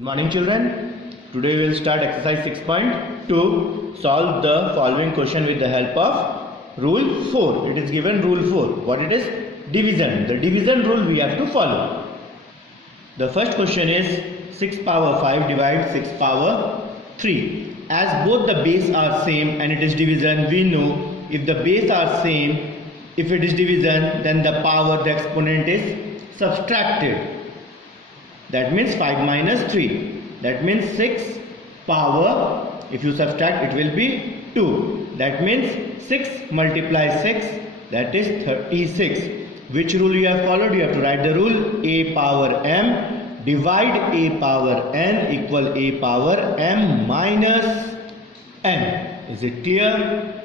Good morning children. Today we will start exercise 6.2. Solve the following question with the help of rule 4. It is given rule 4. What it is? Division. The division rule we have to follow. The first question is 6 power 5 divide 6 power 3. As both the base are same and it is division, we know if the base are same, if it is division, then the power, the exponent is subtracted. That means 5 minus 3. That means 6 power, if you subtract it will be 2. That means 6 multiply 6, that is 36. Which rule you have followed? You have to write the rule a power m divide a power n equal a power m minus n. Is it clear?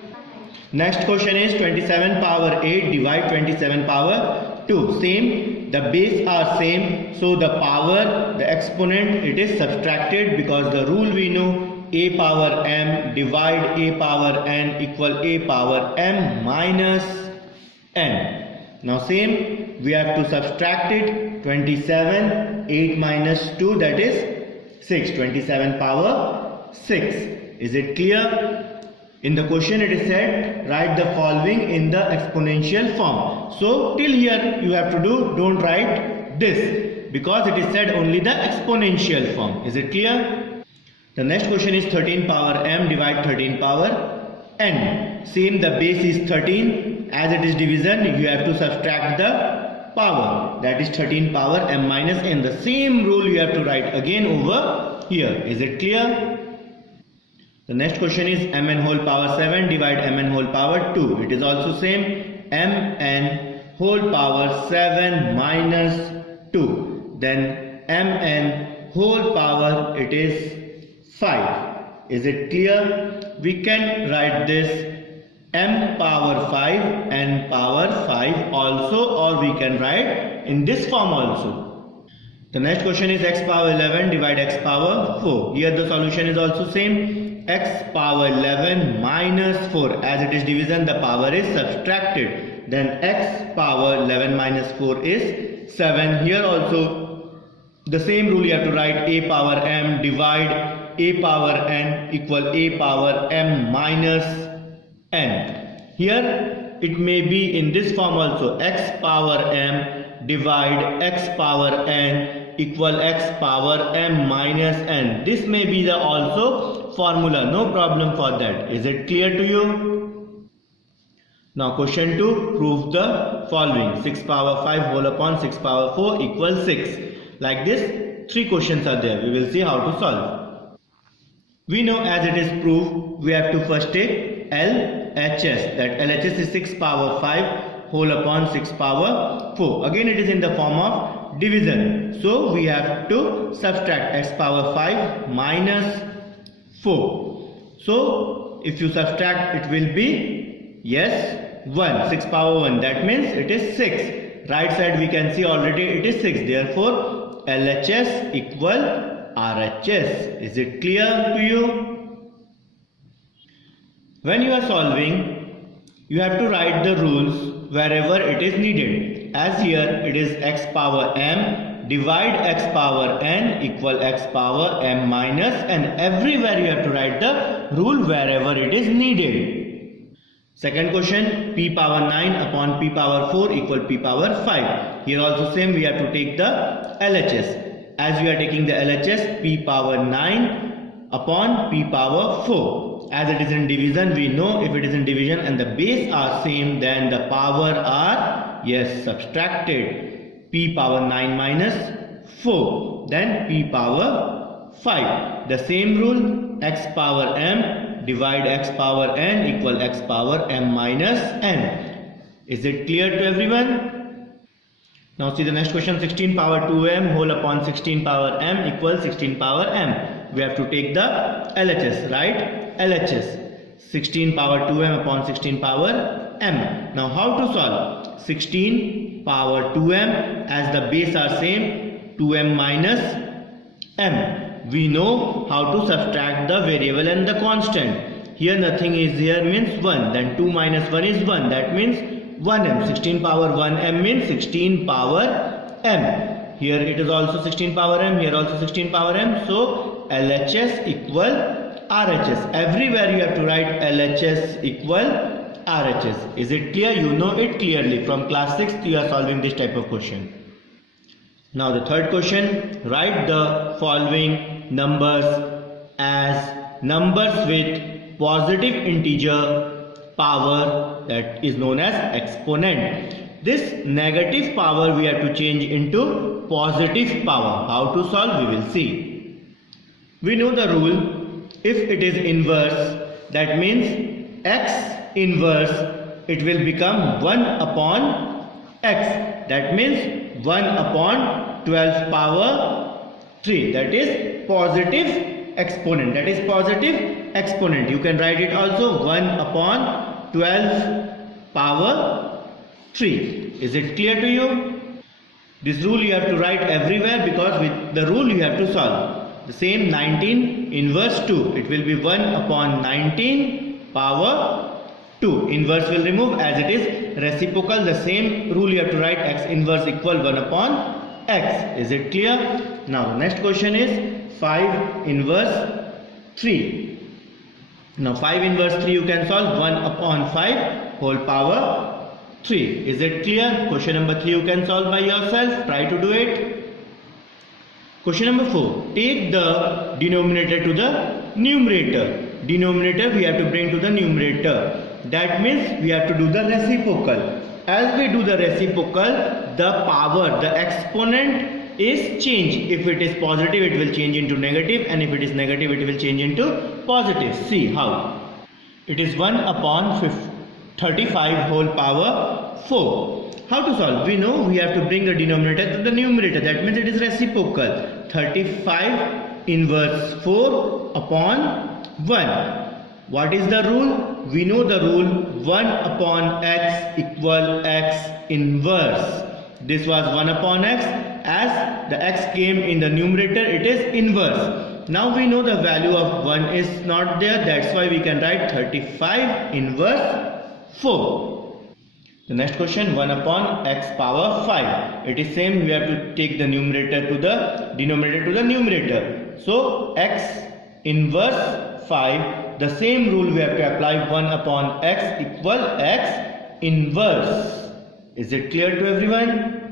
Next question is 27 power 8 divide 27 power 2. Same, the base are same, so the power, the exponent, it is subtracted because the rule we know a power m divide a power n equal a power m minus n. Now same, we have to subtract it. 27, 8 minus 2, that is 6. 27 power 6. Is it clear? In the question it is said, write the following in the exponential form. So till here you have to do, don't write this, because it is said only the exponential form. Is it clear? The next question is 13 power m divide 13 power n. Same, the base is 13. As it is division, you have to subtract the power. That is 13 power m minus n. The same rule you have to write again over here. Is it clear? The next question is mn whole power 7 divide mn whole power 2. It is also same, mn whole power 7 minus 2. Then mn whole power, it is 5. Is it clear? We can write this m power 5 n power 5 also, or we can write in this form also. The next question is x power 11 divide x power 4. Here the solution is also same, x power 11 minus 4. As it is division, the power is subtracted. Then x power 11 minus 4 is 7. Here also the same rule, you have to write a power m divide a power n equal a power m minus n. Here it may be in this form also, x power m divide x power n equal x power m minus n. This may be the also formula, no problem for that. Is it clear to you? Now question 2, prove the following. 6 power 5 whole upon 6 power 4 equals 6. Like this, 3 questions are there. We will see how to solve. We know as it is proved, we have to first take LHS. That LHS is 6 power 5 whole upon 6 power 4. Again it is in the form of division. So we have to subtract x power 5 minus 4. So if you subtract, it will be, yes, 1. 6 power 1. That means it is 6. Right side we can see already it is 6. Therefore LHS equal RHS. Is it clear to you? When you are solving, you have to write the rules wherever it is needed. As here it is x power m divide x power n equal x power m minus n. Everywhere you have to write the rule wherever it is needed. Second question, p power 9 upon p power 4 equal p power 5. Here also same, we have to take the LHS. As we are taking the LHS, p power 9 upon p power 4. As it is in division, we know if it is in division and the base are same, then the power are, yes, subtracted. P power 9 minus 4. Then p power 5. The same rule, x power m divide x power n equal x power m minus n. Is it clear to everyone? Now see the next question, 16 power 2m whole upon 16 power m equals 16 power m. We have to take the LHS, right? LHS, 16 power 2m upon 16 power m. Now how to solve? 16 power 2m, as the base are same, 2m minus m. We know how to subtract the variable and the constant. Here nothing is here means 1. Then 2 minus 1 is 1. That means 1m. 16 power 1m means 16 power m. Here it is also 16 power m, here also 16 power m. So LHS equal RHS. Everywhere you have to write LHS equal RHS. Is it clear? You know it clearly. From class 6th you are solving this type of question. Now the third question, write the following numbers as numbers with positive integer power, that is known as exponent. This negative power we have to change into positive power. How to solve? We will see. We know the rule. If it is inverse, that means x inverse, it will become 1 upon x. That means 1 upon 12 power 3. That is positive exponent. That is positive exponent. You can write it also 1 upon 12 power 3. Is it clear to you? This rule you have to write everywhere, because with the rule you have to solve. The same 19 inverse 2. It will be 1 upon 19 power 2. Inverse will remove as it is reciprocal. The same rule you have to write, x inverse equal 1 upon x. Is it clear? Now the next question is 5 inverse 3. Now 5 inverse 3 you can solve 1 upon 5 whole power 3. Is it clear? Question number 3 you can solve by yourself. Try to do it. Question number 4. Take the denominator to the numerator. Denominator we have to bring to the numerator. That means we have to do the reciprocal. As we do the reciprocal, the power, the exponent is changed. If it is positive, it will change into negative, and if it is negative, it will change into positive. See how. It is 1 upon 35 whole power 4. How to solve? We know we have to bring the denominator to the numerator. That means it is reciprocal. 35 inverse 4 upon 1. What is the rule? We know the rule 1 upon x equal x inverse. This was 1 upon x. As the x came in the numerator, it is inverse. Now we know the value of 1 is not there. That's why we can write 35 inverse 4. The next question, 1 upon x power 5. It is same, we have to take the numerator to the denominator to the numerator. So x inverse 5, the same rule we have to apply, 1 upon x equal x inverse. Is it clear to everyone?